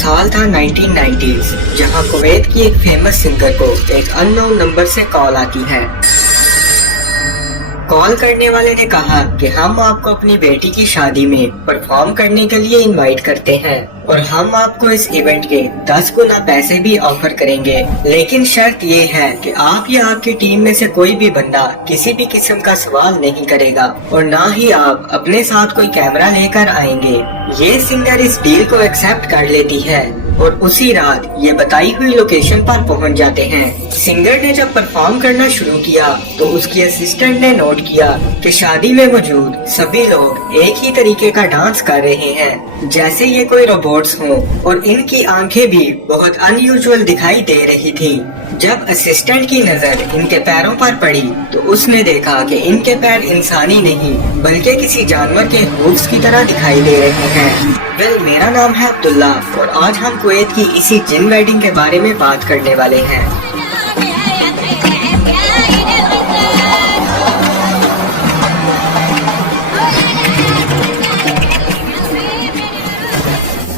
साल था 1990s, जहां कुवैत की एक फेमस सिंगर को एक अननोन नंबर से कॉल आती है। कॉल करने वाले ने कहा कि हम आपको अपनी बेटी की शादी में परफॉर्म करने के लिए इनवाइट करते हैं और हम आपको इस इवेंट के 10 गुना पैसे भी ऑफर करेंगे, लेकिन शर्त ये है कि आप या आपकी टीम में से कोई भी बंदा किसी भी किस्म का सवाल नहीं करेगा और ना ही आप अपने साथ कोई कैमरा लेकर आएंगे। ये सिंगर इस डील को एक्सेप्ट कर लेती है और उसी रात ये बताई हुई लोकेशन पर पहुंच जाते हैं। सिंगर ने जब परफॉर्म करना शुरू किया तो उसकी असिस्टेंट ने नोट किया कि शादी में मौजूद सभी लोग एक ही तरीके का डांस कर रहे हैं, जैसे ये कोई रोबोट्स हों, और इनकी आंखें भी बहुत अनयूजुअल दिखाई दे रही थी। जब असिस्टेंट की नजर इनके पैरों पर पड़ी तो उसने देखा कि इनके पैर इंसानी नहीं बल्कि किसी जानवर के हूफ्स की तरह दिखाई दे रहे हैं। मेरा नाम है अब्दुल्ला और आज हम कुवैत की इसी जिन वेडिंग के बारे में बात करने वाले हैं।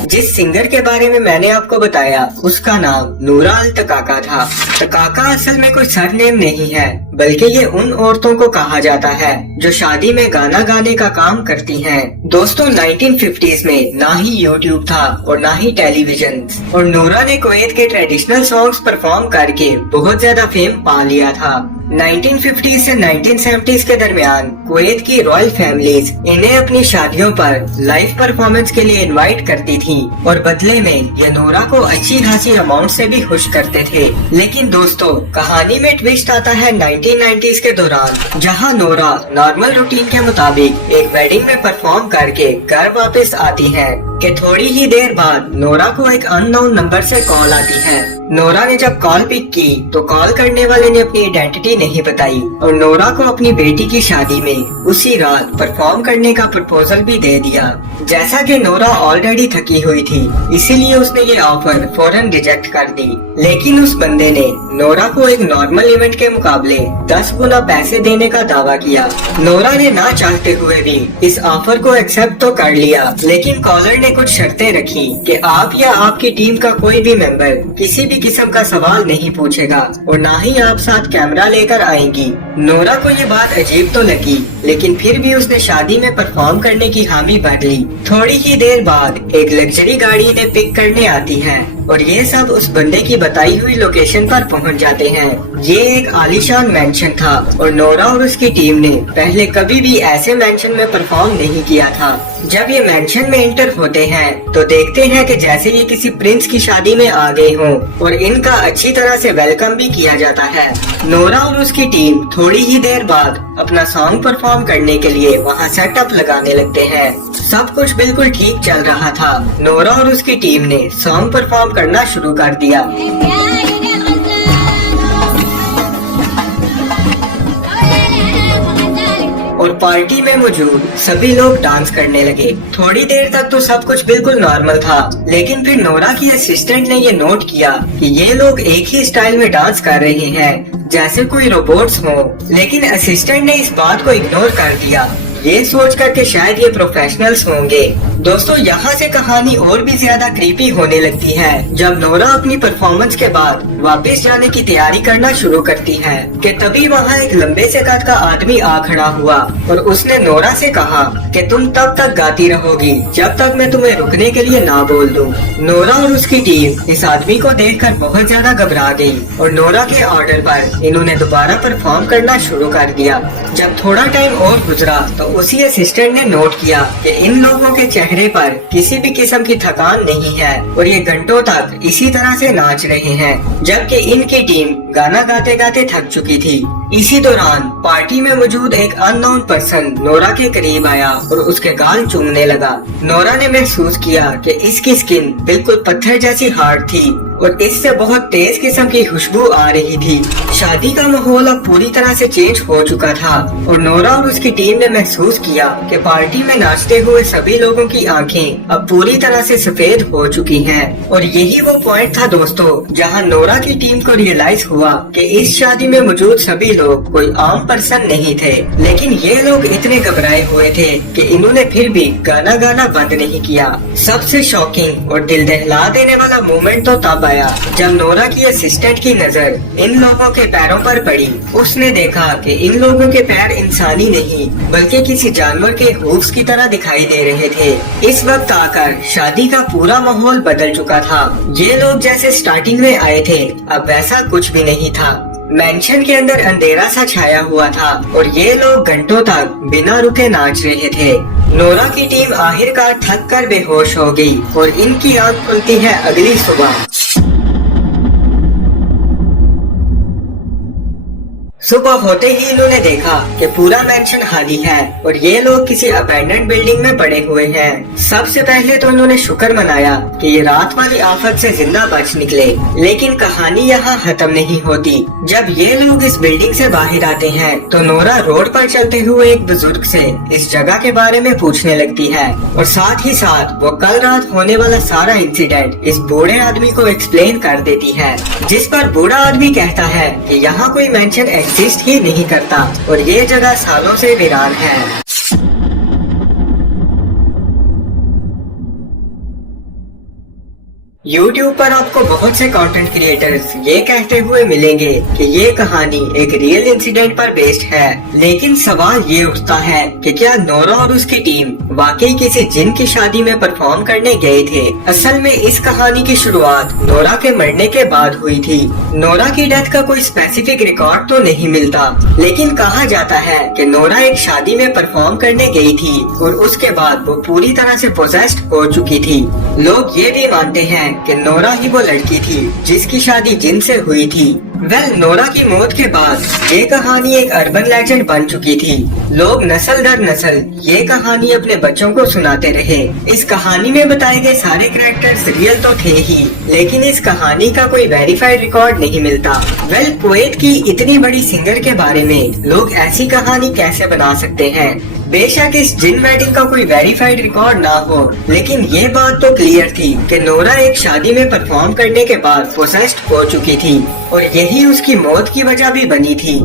जिस सिंगर के बारे में मैंने आपको बताया उसका नाम नूरा अल तकाका था। तकाका असल में कोई सरनेम नहीं है, बल्कि ये उन औरतों को कहा जाता है जो शादी में गाना गाने का काम करती हैं। दोस्तों 1950s में ना ही यूट्यूब था और ना ही टेलीविजन, और नूरा ने कुवैत के ट्रेडिशनल सॉन्ग्स परफॉर्म करके बहुत ज्यादा फेम पा लिया था। 1950 से 1970s के दरमियान कुवैत की रॉयल फैमिलीज इन्हें अपनी शादियों पर लाइव परफॉर्मेंस के लिए इनवाइट करती थी और बदले में ये नूरा को अच्छी खासी अमाउंट से भी खुश करते थे। लेकिन दोस्तों कहानी में ट्विस्ट आता है 1990s के दौरान, जहां नूरा नॉर्मल रूटीन के मुताबिक एक वेडिंग में परफॉर्म करके घर वापस आती है कि थोड़ी ही देर बाद नूरा को एक अननोन नंबर से कॉल आती है। नूरा ने जब कॉल पिक की तो कॉल करने वाले ने अपनी आइडेंटिटी नहीं बताई और नूरा को अपनी बेटी की शादी में उसी रात परफॉर्म करने का प्रपोजल भी दे दिया। जैसा कि नूरा ऑलरेडी थकी हुई थी, इसीलिए उसने ये ऑफर फौरन रिजेक्ट कर दी। लेकिन उस बंदे ने नूरा को एक नॉर्मल इवेंट के मुकाबले 10 गुना पैसे देने का दावा किया। नूरा ने ना चाहते हुए भी इस ऑफर को एक्सेप्ट तो कर लिया, लेकिन कॉलर ने कुछ शर्तें रखी कि आप या आपकी टीम का कोई भी मेंबर किसी भी किस्म का सवाल नहीं पूछेगा और ना ही आप साथ कैमरा लेकर आएंगी। नूरा को ये बात अजीब तो लगी, लेकिन फिर भी उसने शादी में परफॉर्म करने की हामी भर ली। थोड़ी ही देर बाद एक लग्जरी गाड़ी इन्हें पिक करने आती है और ये सब उस बंदे की बताई हुई लोकेशन पर पहुंच जाते हैं। ये एक आलीशान मेंशन था और नूरा और उसकी टीम ने पहले कभी भी ऐसे मेंशन में परफॉर्म नहीं किया था। जब ये मेंशन में एंटर होते हैं तो देखते हैं कि जैसे ये किसी प्रिंस की शादी में आ गए हों और इनका अच्छी तरह से वेलकम भी किया जाता है। नूरा और उसकी टीम थोड़ी ही देर बाद अपना सॉन्ग परफॉर्म करने के लिए वहाँ सेटअप लगाने लगते हैं। सब कुछ बिल्कुल ठीक चल रहा था। नूरा और उसकी टीम ने सॉन्ग परफॉर्म करना शुरू कर दिया और पार्टी में मौजूद सभी लोग डांस करने लगे। थोड़ी देर तक तो सब कुछ बिल्कुल नॉर्मल था, लेकिन फिर नूरा की असिस्टेंट ने ये नोट किया कि ये लोग एक ही स्टाइल में डांस कर रहे हैं जैसे कोई रोबोट्स हो। लेकिन असिस्टेंट ने इस बात को इग्नोर कर दिया, ये सोच कर के शायद ये प्रोफेशनल्स होंगे। दोस्तों यहाँ से कहानी और भी ज्यादा क्रीपी होने लगती है जब नूरा अपनी परफॉर्मेंस के बाद वापस जाने की तैयारी करना शुरू करती है कि तभी वहाँ एक लंबे से कद का आदमी आ खड़ा हुआ और उसने नूरा से कहा कि तुम तब तक गाती रहोगी जब तक मैं तुम्हें रुकने के लिए ना बोल दूं। नूरा और उसकी टीम इस आदमी को देखकर बहुत ज्यादा घबरा गई और नूरा के ऑर्डर पर इन्होंने दोबारा परफॉर्म करना शुरू कर दिया। जब थोड़ा टाइम और गुजरा तो उसी असिस्टेंट ने नोट किया कि इन लोगों के चेहरे पर किसी भी किस्म की थकान नहीं है और ये घंटों तक इसी तरह से नाच रहे हैं, जबकि इनकी टीम गाना गाते गाते थक चुकी थी। इसी दौरान पार्टी में मौजूद एक अननोन पर्सन नूरा के करीब आया और उसके गाल चूमने लगा। नूरा ने महसूस किया कि इसकी स्किन बिल्कुल पत्थर जैसी हार्ड थी और इससे बहुत तेज किस्म की खुशबू आ रही थी। शादी का माहौल अब पूरी तरह से चेंज हो चुका था और नोरा और उसकी टीम ने महसूस किया कि पार्टी में नाचते हुए सभी लोगों की आंखें अब पूरी तरह से सफेद हो चुकी हैं। और यही वो पॉइंट था दोस्तों, जहां नोरा की टीम को रियलाइज हुआ कि इस शादी में मौजूद सभी लोग कोई आम पर्सन नहीं थे, लेकिन ये लोग इतने घबराए हुए थे कि इन्होंने फिर भी गाना गाना बंद नहीं किया। सबसे शॉकिंग और दिल दहला देने वाला मोमेंट तो तब आया जब नोरा की असिस्टेंट की नजर इन लोगों के पैरों पर पड़ी। उसने देखा कि इन लोगों के पैर इंसानी नहीं बल्कि किसी जानवर के हूफ्स की तरह दिखाई दे रहे थे। इस वक्त आकर शादी का पूरा माहौल बदल चुका था। ये लोग जैसे स्टार्टिंग में आए थे अब वैसा कुछ भी नहीं था। मेंशन के अंदर अंधेरा सा छाया हुआ था और ये लोग घंटों तक बिना रुके नाच रहे थे। नोरा की टीम आखिरकार थक कर बेहोश हो गई और इनकी आंख खुलती है अगली सुबह। सुबह होते ही इन्होंने देखा कि पूरा मेंशन खाली है और ये लोग किसी अबैंडन्ड बिल्डिंग में पड़े हुए हैं। सबसे पहले तो इन्होंने शुक्र मनाया कि ये रात वाली आफत से जिंदा बच निकले, लेकिन कहानी यहाँ खत्म नहीं होती। जब ये लोग इस बिल्डिंग से बाहर आते हैं तो नोरा रोड पर चलते हुए एक बुजुर्ग से इस जगह के बारे में पूछने लगती है और साथ ही साथ वो कल रात होने वाला सारा इंसिडेंट इस बूढ़े आदमी को एक्सप्लेन कर देती है, जिस पर बूढ़ा आदमी कहता है कि यहाँ कोई मेंशन एग्जिस्ट ही नहीं करता और ये जगह सालों से वीरान है। YouTube पर आपको बहुत से कंटेंट क्रिएटर्स ये कहते हुए मिलेंगे कि ये कहानी एक रियल इंसिडेंट पर बेस्ड है, लेकिन सवाल ये उठता है कि क्या नोरा और उसकी टीम वाकई किसी जिन की शादी में परफॉर्म करने गए थे। असल में इस कहानी की शुरुआत नोरा के मरने के बाद हुई थी। नोरा की डेथ का कोई स्पेसिफिक रिकॉर्ड तो नहीं मिलता, लेकिन कहा जाता है कि नोरा एक शादी में परफॉर्म करने गई थी और उसके बाद वो पूरी तरह से पोजेस्ड हो चुकी थी। लोग ये भी मानते हैं कि नोरा ही वो लड़की थी जिसकी शादी जिन से हुई थी। नोरा की मौत के बाद ये कहानी एक अर्बन लेजेंड बन चुकी थी। लोग नस्ल दर नस्ल ये कहानी अपने बच्चों को सुनाते रहे। इस कहानी में बताए गए सारे कैरेक्टर्स रियल तो थे ही, लेकिन इस कहानी का कोई वेरीफाइड रिकॉर्ड नहीं मिलता। कुवैत की इतनी बड़ी सिंगर के बारे में लोग ऐसी कहानी कैसे बना सकते हैं। बेशक इस जिन वेडिंग का कोई वेरीफाइड रिकॉर्ड ना हो, लेकिन ये बात तो क्लियर थी कि नोरा एक शादी में परफॉर्म करने के बाद पोसेस्ड हो चुकी थी और यही उसकी मौत की वजह भी बनी थी।